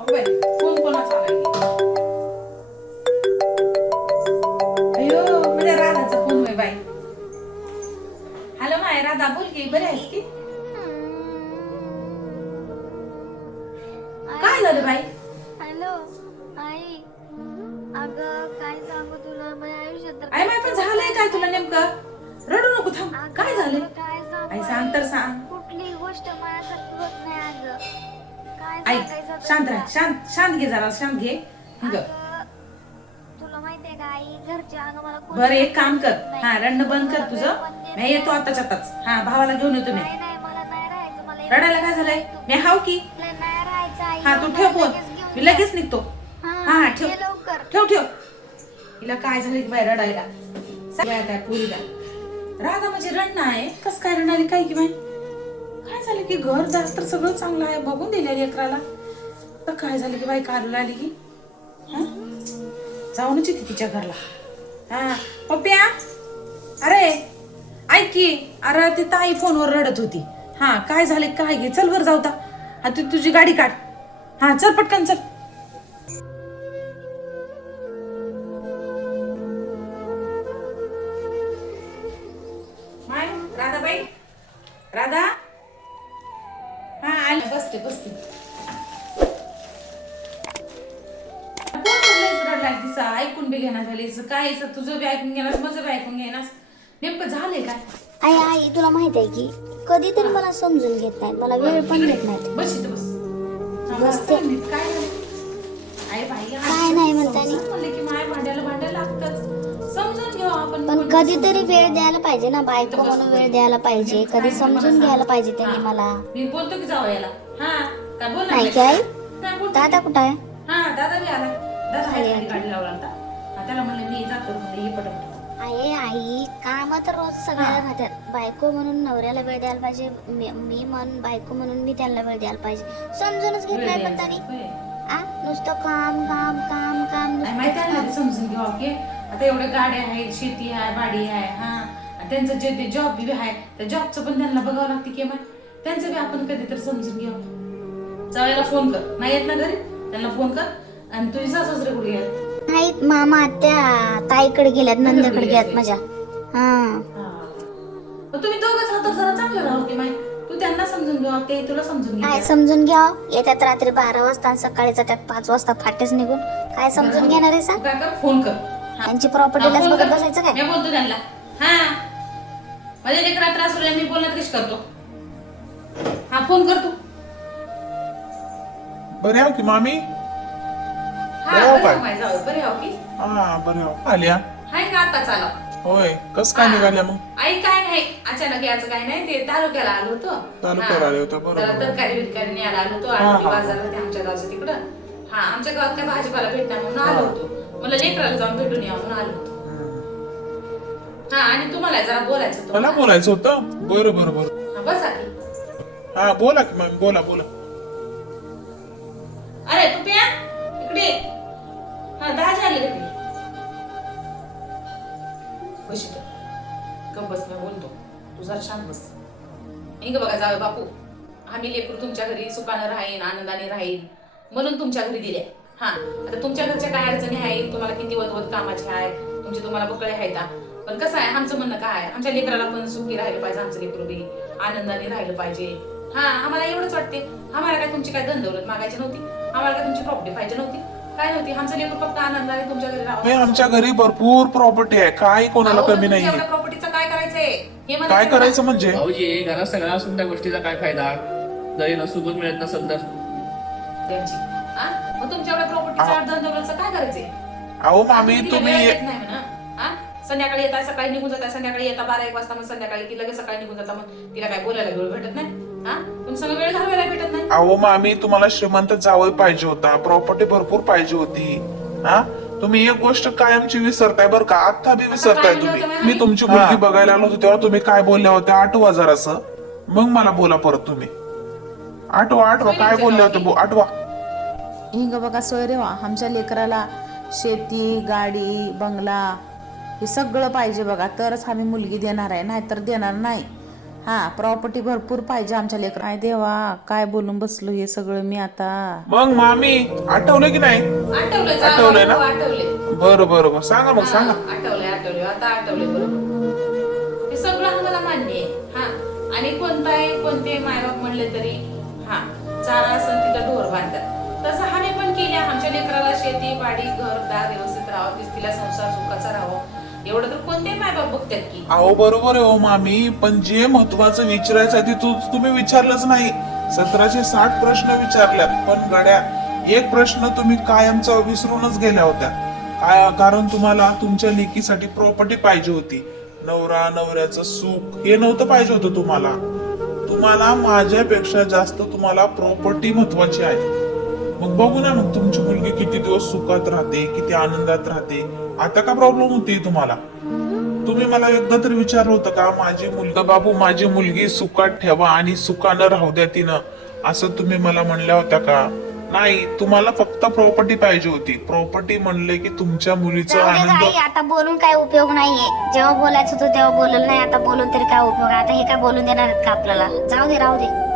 अगं बाई, फोन कोणाचा आलाय की? अयो माझ्या राधाचा फोन आहे बाई. हॅलो माय राधा, बोल की, बरी आहेस की? काय झालं बाई? हॅलो आई. अगं काय सांगू तुला, माझ्या आयुष्यात तर आई माय पण झालंय काय तुला नेमकं? रडू नको, थांब. अगं, काय झालंय? काय सांगू आई सांग तर सांग. कुठली गोष्ट माझ्यासारखी होत नाही अगं. काय ऐक, सांगायचं आता शांत तुला? राह, शांत शांत घे, जरा शांत घे. ग अगं, तुला माहितीये का आई, घरचे अगं मला कोणी बरं एक काम कर, समजून घेत हा नाही. रडणं बंद मला कर वेळ तुझं. पण देत मी येतो नाही. आताच्या आताच. हा भावाला घेऊन येतो मी. नाही नाही, मला नाही राहायचं. मला रडायला काय झालंय? मी हाव की. मला नाही राहायचं आई. हा तू मला ठेव फोन, लगेच घेऊन मी जा. लगेच निघतो. हा हा ठेव ये लवकर. ठेव ठेव. हिला काय झालं की बाई रडायला? सगळ्या काय पुरीला राधा म्हणजे रडणं आहे. कस काय रडायली काय की बाई? काय झालं की घर दार तर सगळं चांगलं आहे, बघून दिल्या लेकराला. तर काय झालं की बाई काढू लागली की? हा जाऊनच येते तिच्या घरला. हा पप्प्या, अरे ऐक की, अरे ती ताई फोनवर रडत होती. हा काय झाले काय घे, चल वर जाऊता. हा तू तुझी गाडी काढ. हा चल पटकन चल. माय राधाबाई, राधा, हा आली. बसते बसते. तिचा ऐकून बी घेणार झालीस काय, तुझं बी ऐकून घेणार, माझं बी ऐकून घेणार. नेमकं झालंय काय? आई आई, तुला माहित आहे की कधीतरी मला समजून घेत नाहीत, मला वेळ पण देत नाहीत. बस इथं बस. हा, बसते. बस नीट. काय झालं? आई बाई, काय नाही म्हणतानी. समजून म्हणले की माय भांडायला लागतच. समजून घेऊ आपण. पण कधीतरी वेळ द्यायला पाहिजे ना, बायको म्हणून वेळ द्यायला पाहिजे, कधी समजून घ्यायला पाहिजे त्यांनी मला. मी बोलतो की जाऊ याला. हा काय बोलणार नाही काय? काय बोलतो दादा की? कुठं आहे? हा दादा बी आला. दादा आले खाली आता. गाडी लावला होता. हा, त्याला म्हणलं मी जातो, म्हणलं ये पटपट. आहे आई, काम तर रोज सगळ्याला राहतात. बायको म्हणून नवऱ्याला वेळ द्यायला पाहिजे, मी म्हणून बायको म्हणून मी त्यांना वेळ द्यायला पाहिजे. समजूनच घेत नाही पण त्यांनी. नुसतं काम काम काम काम, नाही माहिती आहे ना, ते समजून घ्यावं की आता एवढ्या गाड्या आहेत, शेती आहे, बाडी आहे. हा आणि त्यांचं जे ते जॉब बी आहे, त्या जॉबचं पण त्यांना बघावं लागते की मग त्यांचं बी आपण कधीतरी समजून घ्यावं. जावयाला फोन कर, नाही येत ना घरी, त्यांना फोन कर. आणि तुझी सासरे कुठे गेले? नाही, मामा त्या ताईकडे गेल्यात, नंदेकडे गेल्यात माझ्या. हा मग तुम्ही दोघंच हातात जरा चांगलं राहू की माय. तू त्यांना समजून घ्या, ते तुला समजून काय घे. समजून घ्या? येतात रात्री 12 वाजता आणि सकाळी जातात 5 वाजता फाटेच निघून. काय समजून घेणार आहे सांग? काय कर, फोन कर. त्यांची प्रॉपर्टीलाच फोन बघत कर. बसायचं काय? मी बोलतो त्यांना. हा माझ्या लेकराला त्रास होईल, मी बोलण्यात कशी करतो. हा फोन कर तू. बरे आहो की मामी? हा बरं बरं काय? माय जाऊ, बरे आहो की? हा बरे आहो. आल्या हाय का आता चाला. होय, कस काय निघाल्या मग? आई काय नाही, अचानक याचं काय नाही, ते तालुक्याला आलो होतो. तालुक्याला आले होते, बरोबर. जरा तरकारी बिरकारी न्यायला आलो होतो. हा, आठवडी हा. बाजार होते आमच्या गावचं तिकडं. हा आमच्या गावात काय भाजीपाला भेटणार म्हणून आलो होतो. मला लेकराला जाऊन भेटून यावं म्हणून आलो होतो. हा आणि तुम्हाला जरा बोलायचं होतं. मला बोलायचं होतं. बरं बरं बरं. हा, बसा की. हा बोला की मामी, बोला बोला. अरे पप्या इकडे ये. हा 10 झाले रे. बस इथं. गप्प बस, मी बोलतो. तू जरा शांत बस. इंग बघा जावे बापू, आम्ही लेकरू तुमच्या घरी सुखानं राहीन, आनंदाने राहीन म्हणून तुमच्या घरी दिले. हा आता तुमच्या घरच्या काय अडचणी आहेत, तुम्हाला किती वदवद कामाची आहे, तुमचे तुम्हाला बकळे आहेत. पण कसं आहे, आमचं म्हणणं काय आहे, आमच्या लेकराला पण सुखी राहिलं पाहिजे, आमचं लेकरू बी आनंदाने राहिलं पाहिजे. हा आम्हाला एवढंच वाटते. आम्हाला काय तुमची काय धनदौलत मागायची नव्हती, आम्हाला काय तुमची प्रॉपर्टी पाहिजे नव्हती, काय नव्हती. आमचं लेकरू फक्त आनंदाने तुमच्या घरी नाही, राहावं. आमच्या घरी भरपूर प्रॉपर्टी आहे, काय कोणाला कमी नाही. एवढ्या प्रॉपर्टीचं काय करायचंय हे मला काय सांगा. करायचं म्हणजे? भाऊजी, घरात सगळा असून त्या गोष्टीचा काय फायदा, जरी सुख मिळत नसेल तर? त्यांची हा मग तुमच्या एवढ्या प्रॉपर्टीचं धनदौलतचं काय करायचंय? अहो मामी, तिला तुम्ही वेळ येत नाही म्हणा. हा संध्याकाळी येताय, सकाळी निघून जाताय, संध्याकाळी येता 12-1 वाजता, मग संध्याकाळी ती लगेच सकाळी निघून जाता, मग तिला काय बोलायला वेळ भेटत नाही. हा तुमचा वेळ घालवायला भेटत नाही. अहो मामी, तुम्हाला श्रीमंत जावई पाहिजे होता, प्रॉपर्टी भरपूर पाहिजे होती. हा तुम्ही एक गोष्ट कायमची विसरताय बरं का, आता बी विसरताय तुम्ही. मी तुमची मुलगी बघायला आलो होतो तेव्हा तुम्ही काय बोलल्या होत्या, आठवा जरासं, मग मला बोला परत तुम्ही. आठवा काय बोलले होते, आठवा. हिंग बघा सोय रे वा, आमच्या लेकराला शेती, गाडी, बंगला हे सगळं पाहिजे बघा, तरच आम्ही मुलगी देणार आहे, नाहीतर देणार नाही. हा प्रॉपर्टी भरपूर पाहिजे आमच्या लेकर. काय देवा, काय बोलून बसलो हे सगळं मी आता. मग मामी आठवलं की नाही? आठवलंय आठवलंय ना? आठवले बरं बरं बरं सांगा मग सांगा. आठवले आता आठवले बरोबर. हे सगळं आम्हाला मान्य आहे. हा आणि कोणते मायबाप म्हणले तरी हा चारा असं तिथं ढोर बांधतात. तसं आम्ही पण केल्या. आमच्या लेकराला शेती बाडी घरदार व्यवस्थित राहावं, तिला संसार सुखाचा राहावं एवढं तर कोणते मायबाप बघतात की. अहो बरोबर आहे हो मामी, पण जे महत्वाचं विचारायचं आहे ते तुम्ही विचारलंच नाही. 1760 प्रश्न विचारल्यात पण गड्या एक प्रश्न तुम्ही कायमचा विसरूनच गेल्या होत्या. कारण तुम्हाला तुमच्या लेकीसाठी प्रॉपर्टी पाहिजे होती. नवऱ्याचं सुख हे नव्हतं पाहिजे होतं तुम्हाला माझ्यापेक्षा जास्त तुम्हाला प्रॉपर्टी महत्वाची आहे. मग बघू ना मग तुमची मुलगी किती दिवस सुखात राहते, किती आनंदात राहते. आता का प्रॉब्लेम होते तुम्हाला? तुम्ही मला एकदा तरी विचारलं होतं का माझी मुलगी सुखात ठेवा आणि सुखानं राहू द्या तिनं, असं तुम्ही मला म्हणल्या होत्या का? नाही, तुम्हाला फक्त प्रॉपर्टी पाहिजे होती. प्रॉपर्टी म्हणले की तुमच्या मुलीचा जाऊ दे आनंद. काही, आता बोलून काय उपयोग नाहीये. जेव्हा बोलायचं होतं तेव्हा बोललं नाही, आता बोलून तरी काय उपयोग? आता हे काय बोलून देणार आहेत का आपल्याला? जाऊ दे, राहू दे.